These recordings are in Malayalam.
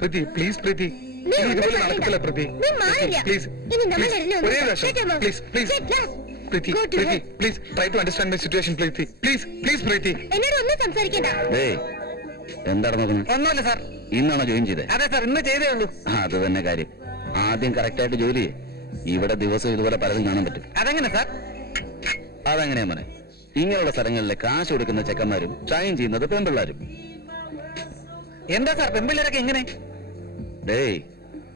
പ്രീതി പ്ലീസ് പ്രീതി ഇതുപോലെ നടക്കത്തില്ല പ്രീതി പ്ലീസ് ഒരേ വേഷം please please Preethi Preethi please try to understand my situation Preethi please please Preethi എന്താണ് നോക്കുന്നത്? ഒന്നുമില്ല സാർ. ഇന്നാണോ ജോയിൻ ചെയ്തേ? അതെ സാർ, ഇന്ന് ചെയ്തേ ഉള്ളൂ. അത് തന്നെ കാര്യം. ആദ്യം കറക്റ്റ് ആയിട്ട് ജോലി ചെയ്യ്. ഇവിടെ ദിവസം ഇതുപോലെ പലതും കാണാൻ പറ്റും. അതെങ്ങനെ സാർ? അതെങ്ങനെയാ മോനെ? ഇങ്ങനെയുള്ള സ്ഥലങ്ങളിലെ കാശ് കൊടുക്കുന്ന ചെക്കന്മാരും ഷൈൻ ചെയ്യുന്നത് പെൺപിള്ളാരും. എന്താ സാർ പെൺപിള്ളേരൊക്കെ എങ്ങനെ? ഡേയ്,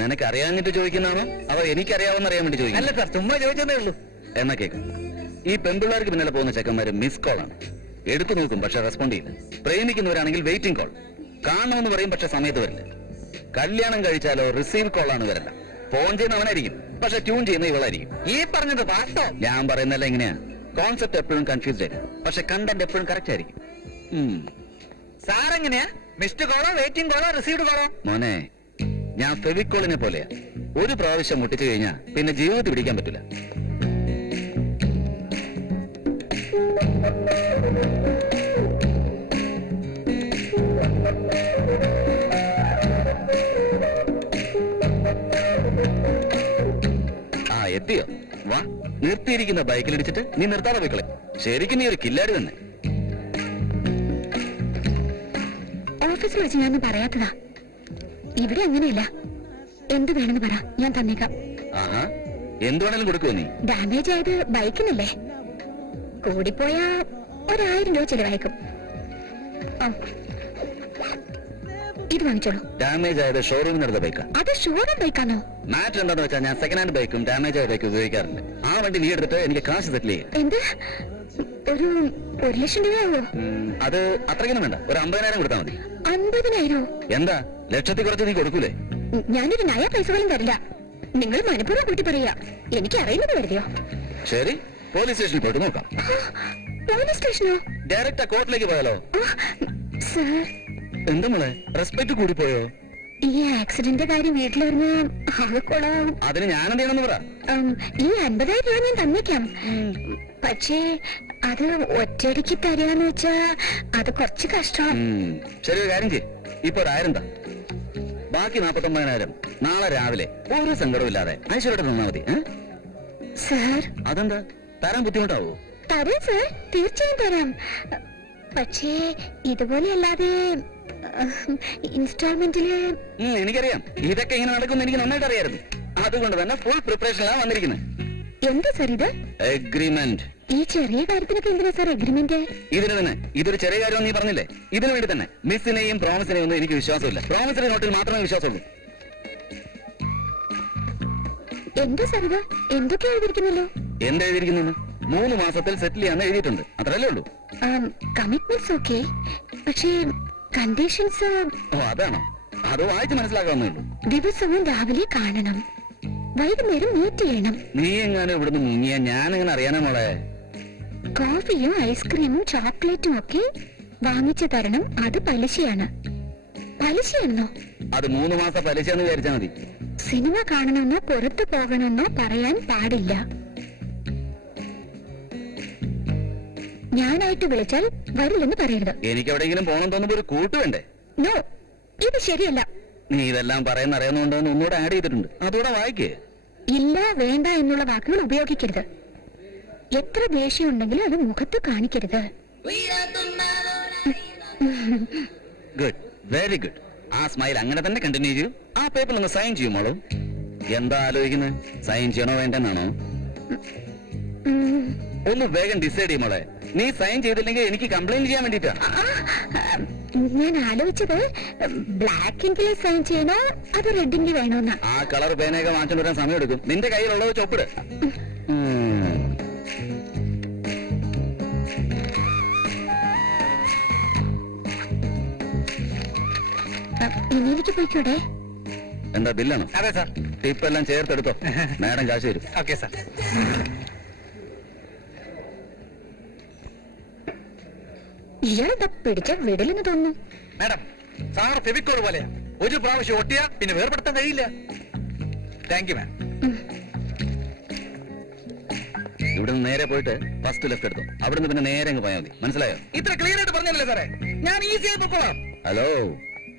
നിനക്ക് അറിയാഞ്ഞിട്ട് ചോദിക്കുന്നതാണോ അതോ എനിക്കറിയാവുന്ന അറിയാൻ വേണ്ടി ചോദിക്കുന്നു? അല്ല സാർ, ചുമ്മാ ചോദിച്ചതേ ഉള്ളൂ. എന്നാ കേൾക്കാം. ഈ പെൺപിള്ളേർക്ക് പിന്നാലെ പോകുന്ന ചെക്കന്മാര് മിസ് കോൾ ആണ്. എടുത്തു നോക്കും, പക്ഷെ റെസ്പോണ്ട് ചെയ്യില്ല. പ്രേമിക്കുന്നവരാണെങ്കിൽ വെയിറ്റിംഗ് കോൾ. കാണണമെന്ന് പറയും, പക്ഷെ സമയത്ത് വരില്ല. കല്യാണം കഴിച്ചാലോ റിസീവ് കോൾ ആണ് വരല്ല. ഫോൺ ചെയ്യുന്ന അവനായിരിക്കും, പക്ഷെ ട്യൂൺ ചെയ്യുന്ന ഇവളായിരിക്കും. ഈ പറഞ്ഞത് വാസ്തവ. ഞാൻ പറയുന്നല്ല എങ്ങനെയാ. കോൺസെപ്റ്റ് എപ്പോഴും കൺഫ്യൂസ്ഡ് ആയിരിക്കും, പക്ഷെ കണ്ടന്റ് എപ്പോഴും കറക്റ്റ് ആയിരിക്കും. സാർ എങ്ങനെയാ? മിസ്ഡ് കോളോ വെയിറ്റിംഗ് കോളോ റിസീവ്ഡ് കോളോ? മോനെ, ഞാൻ ഫെവിക്കോളിനെ പോലെയാ. ഒരു പ്രാവശ്യം മുട്ടിച്ചു കഴിഞ്ഞാൽ പിന്നെ ജീവിതത്തിൽ പിടിക്കാൻ പറ്റില്ല. എത്തിയോ? വാ, നിർത്തിയിരിക്കുന്ന ബൈക്കിലിടിച്ചിട്ട് നീ നിർത്താതെ പോയിക്കളെ. ശരിക്കും നീ ഒരു കില്ലാടി തന്നെ. ഓഫീസിൽ വെച്ച് ഞാൻ പറയാത്തതാ. ഇവിടെ അങ്ങനെയല്ല. എന്ത് വേണമെന്ന് പറ, ഞാൻ തന്നേക്കാം. ആഹാ, എന്ത് വേണേലും കൊടുക്കുമോ നീ? ഡാമേജ് ആയത് ബൈക്കിനല്ലേ? കൂടിപ്പോയാ 1000 രൂപ ചെലവായിക്കും. ഇത് വാങ്ങിച്ചോളൂ. ഡാമേജ് ആയത് ഷോറൂമിനടുത്ത ബൈക്കാ. അത് ഷോറൂം ബൈക്കാണോ? മാറ്റർ എന്താന്ന് വെച്ചാൽ ഞാൻ സെക്കൻഡ് ഹാൻഡ് ബൈക്കും ഡാമേജ് ആയ ബൈക്കും ഉപയോഗിക്കാറുണ്ട്. ആ വണ്ടി നീ എടുത്തിട്ട് എനിക്ക് കാശ് സെറ്റിൽ ചെയ്യും. എന്ത്? ഒരു 1,00,000 രൂപയാവോ? അത് അത്രയ്ക്കൊന്നും വേണ്ട, ഒരു 50,000 കൊടുത്താൽ മതി. 50,000? എന്താ, ലക്ഷത്തിൽ കുറച്ച് നീ കൊടുക്കൂലേ? ഞാനൊരു നയ പൈസ പോലും തരില്ല. നിങ്ങൾ മനഃപൂർവ്വം കൂട്ടി പറയാ. എനിക്ക് അറിയുന്നത് കരുതിയോ? ശരി, പോലീസ് സ്റ്റേഷനിൽ പോയിട്ട് നോക്കാം. പോലീസ് സ്റ്റേഷനോ? ഡയറക്റ്റ് കോർട്ടിലേക്ക് പോയാലോ? സർ, എന്താ മോളെ, റെസ്പെക്ട് കൂടി പോയോ? ഈ ആക്സിഡന്റ് കാര്യം വീട്ടിൽ വരുന്ന ആകെക്കൊളാവും. അതിന് ഞാൻ എന്ത് ചെയ്യണമെന്ന് പറ. ഈ 50,000 രൂപ ഞാൻ തന്നേക്കാം. പക്ഷേ അത് ഒറ്റയടിക്ക് തരാന്ന് വെച്ചാ അത് കുറച്ച് കഷ്ടം. ശരി, ഒരു കാര്യം ചെയ്യ്. ഇപ്പൊ 1,000 താ. ബാക്കി 49,000 നാളെ രാവിലെ ഒരു സങ്കടവും ഇല്ലാതെ ഐശ്വര്യോടെ തന്നാ മതി. സർ, അതെന്താ, തരാൻ ബുദ്ധിമുട്ടാവോ? തരാം സർ, തീർച്ചയായും തരാം. പക്ഷേ ഇതുപോലെ അല്ലാതെ ഇൻസ്റ്റാൾമെന്റില്. എനിക്കറിയാം, ഇതൊക്കെ ഇങ്ങനെ നടക്കുമെന്ന് എനിക്ക് നന്നായിട്ട് അറിയായിരുന്നു. അതുകൊണ്ട് തന്നെ ഫുൾ പ്രിപ്പറേഷനിലാണ് വന്നിരിക്കുന്നത്. എന്താ സർ ഇത്? എഗ്രിമെന്റ്. ഈ ചെറിയ കാര്യത്തിനൊക്കെ എന്തിനാ സർ എഗ്രിമെന്റ്? ഇതിന് തന്നെ. ഇതൊരു ചെറിയ കാര്യം നീ പറഞ്ഞില്ലേ, ഇതിനു വേണ്ടി തന്നെ. മിസ്സിനെയും പ്രോമിസിനെയും ഒന്നും എനിക്ക് വിശ്വാസമില്ല. പ്രോമിസിന്റെ നോട്ടിൽ മാത്രമേ വിശ്വാസമുള്ളൂ. എന്താ സർ ഇത്? എന്തൊക്കെ എഴുതിയിരിക്കുന്നല്ലോ? എന്തെഴുതിയിരിക്കുന്നു? 3 മാസത്തിൽ സെറ്റിൽ ചെയ്യാന്ന് എഴുതിയിട്ടുണ്ട്. അത്രല്ലേ ഉള്ളൂ. കമ്മിറ്റ്മെന്റ്സ് ഓക്കെ, പക്ഷേ കണ്ടീഷൻസ്. ഓ, അതാണോ? അത് വായിച്ച് മനസ്സിലാക്കാവുന്നേ ഉള്ളൂ. ദിവസവും രാവിലെ കാണണം, വൈകുന്നേരം മീറ്റ് ചെയ്യണം. നീ എങ്ങാനും ഇവിടുന്ന് മുങ്ങിയാ ഞാൻ എങ്ങനെ അറിയാനാ മോളെ? കോഫിയും ഐസ്ക്രീമും ചോക്ലേറ്റും ഒക്കെ വാങ്ങിച്ചു തരണം. അത് പലിശയാണ്. പലിശയാണോ? അത് 3 മാസം പലിശയെന്ന് വിചാരിച്ചാ മതി. സിനിമ കാണണമെന്നോ പുറത്തു പോകണമെന്നോ പറയാൻ പാടില്ല. ഞാനായിട്ട് വിളിച്ചാൽ വരില്ലെന്ന് പറയരുത്. എനിക്ക് എവിടെയെങ്കിലും പോകണം തോന്നുമ്പോ ഒരു കൂട്ട് വേണ്ടേ? നോ, ഇത് ശരിയല്ല. നീ ഇതെല്ലാം പറയുന്ന അറിയാവുന്നതുകൊണ്ടെന്ന് ഒന്നുകൂടെ ആഡ് ചെയ്തിട്ടുണ്ട്. അതോടെ വായിക്കേ. ഇല്ല, വേണ്ട എന്നുള്ള വാക്കുകൾ ഉപയോഗിക്കരുത്. എത്ര ദേഷ്യം ഉണ്ടെങ്കിലും അത് മുഖത്ത് കാണിക്കരുത്. Good, very good. ആ സ്മൈൽ അങ്ങനെ തന്നെ കണ്ടിന്യൂ ചെയ്യൂ. ആ പേപ്പറിൽ ഒന്ന് സൈൻ ചെയ്യും മോളോ. എന്താ ആലോചിക്കുന്നത്? സൈൻ ചെയ്യണോ വേണ്ടെന്നാണോ? ഒന്ന് വേഗം ഡിസൈഡ് ചെയ്യും മോളെ. നീ സൈൻ ചെയ്തില്ലെങ്കിൽ എനിക്ക് കംപ്ലൈന്റ് ചെയ്യാൻ വേണ്ടിട്ടാ. ഞാൻ ആലോചിച്ചത് ബ്ലാക്കിങ്കിൽ സൈൻ ചെയ്യണോ അത് റെഡിങ്കിൽ വേണോന്നാ. ആ കളർ പേനയൊക്കെ വാങ്ങിച്ചോണ്ട് വരാൻ സമയം എടുക്കും. നിന്റെ കയ്യിലുള്ളത് ചൊപ്പിട്. ഇനി എനിക്ക് പോയിക്കൂടെ? എന്താ, ബില്ലാണോ? അതെ സാർ. ടിപ്പ് എല്ലാം ചേർത്തെടുത്തോ. മാഡം കാശ് തരും. Okay sir. ഇയാളെന്താ പിടിച്ച വിടലെന്ന് തോന്നുന്നു. മാഡം, സാർ ഫെവിക്കോൾ പോലെയാ. ഒരു പ്രാവശ്യം ഒട്ടിയാ പിന്നെ വേർപെടുത്താൻ കഴിയില്ല. Thank you ma'am. ഇവിടുന്ന് നേരെ പോയിട്ട് ഫസ്റ്റ് ലെഫ്റ്റ് എടുത്തു. അവിടുന്ന് പിന്നെ നേരെ അങ്ങ് പോയാൽ മതി. മനസ്സിലായോ? ഇത്ര ക്ലിയർ ആയിട്ട് പറഞ്ഞല്ലേ സാറേ? ഞാൻ ഈസി ആയി പൊക്കോളാം. ഹലോ,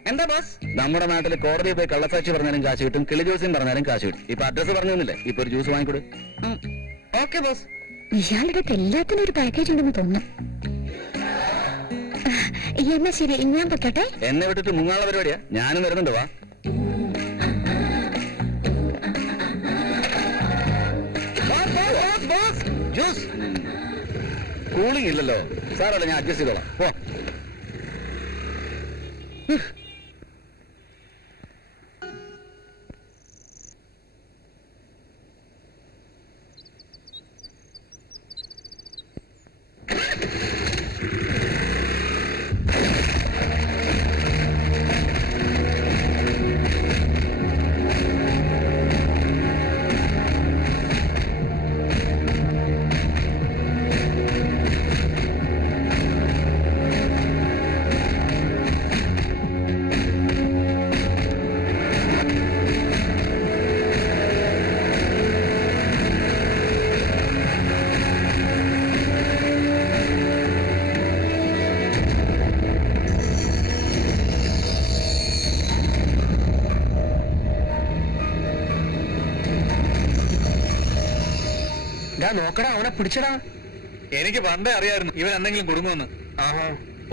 എന്താ ബോസ്? നമ്മുടെ നാട്ടിൽ കോടതിയിൽ പോയി കള്ളസാക്ഷി പറഞ്ഞാലും കാശ് കിട്ടും, കിളിജോസ്യം പറഞ്ഞാലും കാശ് കിട്ടും. ഇപ്പൊ അഡ്രസ് പറഞ്ഞില്ലേ, ഇപ്പൊ ഒരു ജ്യൂസ് വാങ്ങിക്കൊടു. Okay boss. ഇയാളുടെ അടുത്ത് എല്ലാത്തിനും ഒരു പാക്കേജ് ഉണ്ടെന്ന് തോന്നുന്നു. എന്നാ ശരി, ഞാൻ പൊക്കട്ടെ. എന്നെ വിട്ടിട്ട് മുങ്ങാള പരിപാടിയാ. ഞാനും വരുന്നുണ്ട്, വാ. ജ്യൂസ് കൂളിംഗ് ഇല്ലല്ലോ സാറല്ല, ഞാൻ അഡ്ജസ്റ്റ് ചെയ്തോളാം. പോ. നോക്കടാ, അവനെ പിടിച്ചടാ. എനിക്ക് പണ്ടേ അറിയായിരുന്നു ഇവൻ എന്തെങ്കിലും കൊടുക്കുമെന്ന്.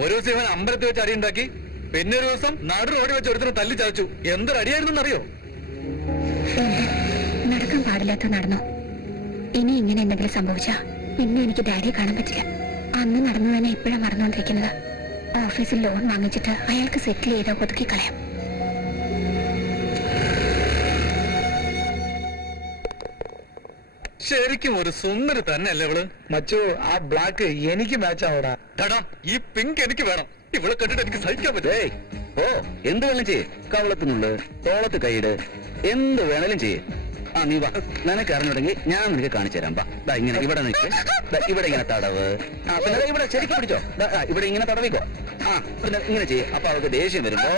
ഒരു ദിവസം ഇവൻ അമ്പലത്തിൽ വെച്ച് അടിയുണ്ടാക്കി, പിന്നെ ഒരു ദിവസം നാട് റോഡിൽ വെച്ച് ഒരുത്തരം തല്ലി ചതച്ചു. എന്തൊരു അടിയായിരുന്നു അറിയോ? നടക്കാൻ പാടില്ലാത്ത നടന്നോ. ഇനി ഇങ്ങനെ എന്തെങ്കിലും സംഭവിച്ചാ പിന്നെ എനിക്ക് ഡാഡിയെ കാണാൻ പറ്റില്ല. അന്ന് നടന്നു തന്നെ ഇപ്പോഴാണ് മറന്നുകൊണ്ടിരിക്കുന്നത്. ഓഫീസിൽ ലോൺ വാങ്ങിച്ചിട്ട് അയാൾക്ക് സെറ്റിൽ ചെയ്തോ ഒതുക്കി കളയാം. ശരിക്കും ഒരു സുന്ദരി തന്നെ അല്ലേ ഇവള്? മച്ചു, ആ ബ്ലാക്ക് എനിക്ക് മാച്ച് ആവടാ. ടാടാ, ഈ പിങ്ക് എനിക്ക് വേണം. ഇവളെ കണ്ടിട്ട് എനിക്ക് സഹിക്കാൻ പറ്റേ. ഓ, എന്ത് വേണം ചെയ്യേ. കവളത്തിനുള്ളു, തോളത്ത് കൈയിട്, എന്ത് വേണേലും ചെയ്യേ. ആ നീ വാ, നിനക്ക് അറിഞ്ഞുണ്ടെങ്കിൽ ഞാൻ നിനക്ക് കാണിച്ചു തരാം. വാ, ദാ ഇങ്ങനെ ഇവിടെ നിൽക്ക്. ഇവിടെ ഇങ്ങനെ തടവ്. ആ പിന്നെ ഇവിടെ ശരിക്കും പിടിച്ചോ. ഇവിടെ ഇങ്ങനെ തടവിക്കോ. ആ പിന്നെ ഇങ്ങനെ ചെയ്യേ. അപ്പൊ അവൾക്ക് ദേഷ്യം വരുമ്പോ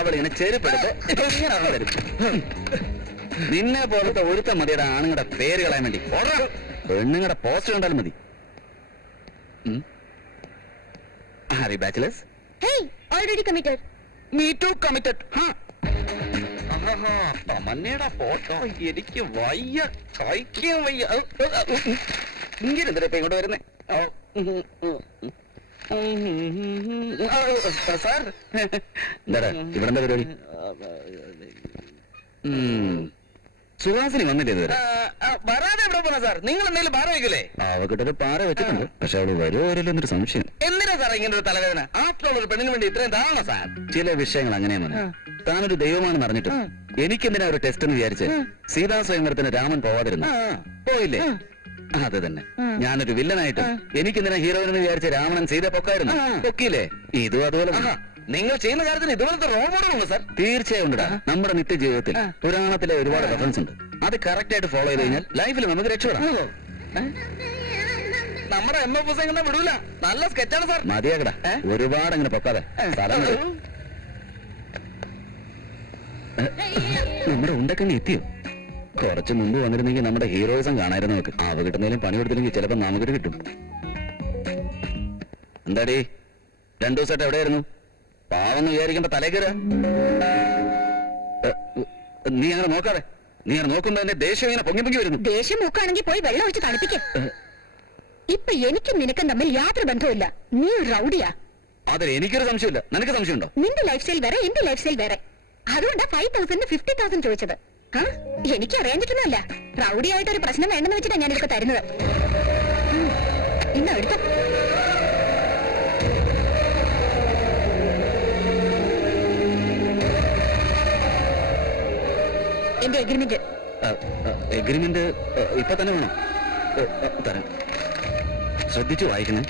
അവളിങ്ങനെ ചെരുപ്പെടുത്ത് ഇങ്ങനെ വരും. നിന്നെ പോലത്തെ ഒരുത്ത മതിയുടെ ആണുങ്ങളുടെ പേര് കളയാൻ വേണ്ടി. പെണ്ണുങ്ങളുടെ പോസ്റ്റ് കണ്ടാലും മതി. ഹാരി bachelors. Already committed. Me too committed. തമന്നയുടെ ഫോട്ടോ എനിക്ക് വയ്യ, കഴിക്കാൻ വയ്യ. ഇങ്ങനെ എന്തിനാ ഇപ്പൊ ഇങ്ങോട്ട് വരുന്നേ? സാർ എന്താടാ ഇവിടെ എന്താ പരിപാടി? സുഹാസിനി വന്നില്ലേ ഇതുവരെ? വരാതെ എവിടെ പോണ സാർ? നിങ്ങൾ എന്തെങ്കിലും പാറ വയ്ക്കൂലേ? അവക്കിട്ടൊരു പാറ വെച്ചിട്ടുണ്ട്, പക്ഷെ അവള് വരുമോ വരില്ല എന്നൊരു സംശയം. എന്തിനാ സാർ ഇങ്ങനെ ഒരു തലവേദന? ആഫ്റ്റർ ഒരു പെണ്ണിന് വേണ്ടി ഇത്രയും താണോ സാർ? ചില വിഷയങ്ങൾ അങ്ങനെയാണ്. താനൊരു ദൈവമാണെന്ന് അറിഞ്ഞിട്ടും എനിക്കെന്തിനാ ഒരു ടെസ്റ്റ് എന്ന് വിചാരിച്ച് സീതാ സ്വയംവരത്തിന് രാമൻ പോവാതിരുന്നു? പോയില്ലേ? അത് തന്നെ. ഞാനൊരു വില്ലനായിട്ടും എനിക്കെന്തിനാ ഹീറോയിൻ എന്ന് വിചാരിച്ച രാവണൻ സീത പൊക്കായിരുന്നു? പൊക്കിയില്ലേ? ഇതും അതുപോലെ തന്നെ. നിങ്ങൾ ചെയ്യുന്ന കാര്യത്തിന് ഇതുപോലത്തെ റോൾ മോഡൽ ഉണ്ട് സാർ? തീർച്ചയായും ഉണ്ട്. നമ്മുടെ നിത്യജീവിതത്തിൽ പുരാണത്തിലെ ഒരുപാട് റെഫറൻസ് ഉണ്ട്. അത് കറക്റ്റ് ആയിട്ട് ഫോളോ ചെയ്ത് കഴിഞ്ഞാൽ ലൈഫിൽ നമുക്ക് രക്ഷപ്പെടാം. നമ്മുടെ MFS എങ്ങനെ വിടൂല. നല്ല സ്കെച്ചാണ് സാർ. മതിയാകടാ, ഒരുപാട് അങ്ങനെ പൊക്കാതെ. നമ്മുടെ ഉണ്ടക്കണ്ണി എത്തിയോ? കുറച്ച് മുമ്പ് വന്നിരുന്നെങ്കിൽ നമ്മുടെ ഹീറോയിസം കാണായിരുന്നു നോക്ക്. അവ കിട്ടുന്നതിലും പണി കൊടുത്തില്ലെങ്കിൽ ചിലപ്പോ നമുക്കിട്ട് കിട്ടും. എന്താടി 2 ദിവസമായിട്ട് എവിടെയായിരുന്നു? പാവെന്ന് വിചാരിക്കുമ്പോ തലേക്കര. നീ അങ്ങനെ നോക്കാതെ. നീ അങ്ങനെ നോക്കുമ്പോ എന്റെ ദേഷ്യം ഇങ്ങനെ പൊങ്ങി പൊങ്ങി വരുന്നു. ദേഷ്യം നോക്കുകയാണെങ്കിൽ പോയി വെള്ളം ഒഴിച്ച് തണുപ്പിക്കും. ഇപ്പൊ എനിക്കും നിനക്കും തമ്മിൽ യാതൊരു ബന്ധവുമില്ല. നീ റൗഡിയാ. അതിൽ എനിക്കൊരു സംശയമില്ല. നിനക്ക് സംശയമുണ്ടോ? നിന്റെ ലൈഫ് സ്റ്റൈൽ വേറെ, എന്റെ ലൈഫ് സ്റ്റൈൽ വേറെ. അതുകൊണ്ടാ 5,000 50,000 ചോദിച്ചത്. എനിക്ക് അറിയാഞ്ഞിട്ടൊന്നുമല്ല. റൗഡി ആയിട്ട് ഒരു പ്രശ്നം വേണ്ടെന്ന് വെച്ചിട്ടാ ഞാൻ ഇതൊക്കെ തരുന്നത്. ഇന്ന് എടുത്തോ. എന്റെ എഗ്രിമെന്റ്. എഗ്രിമെന്റ് ഇപ്പൊ തന്നെ വേണം? തരാം. ശ്രദ്ധിച്ചു വായിക്കണേ.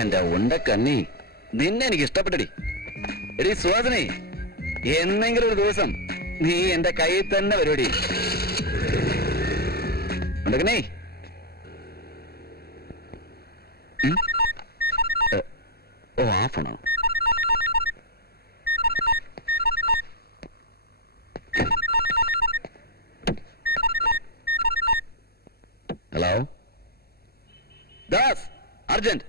എന്റെ ഉണ്ടക്കണ്ണി, നിന്നെ എനിക്ക് ഇഷ്ടപ്പെട്ടടി. എടി സുഹാസിനി, എന്നെങ്കിലും ഒരു ദിവസം നീ എന്റെ കയ്യിൽ തന്നെ പരിപാടി. ഉണ്ടക്കണ്ണി. ഓ, ആ ഫോണോ? Hello, urgent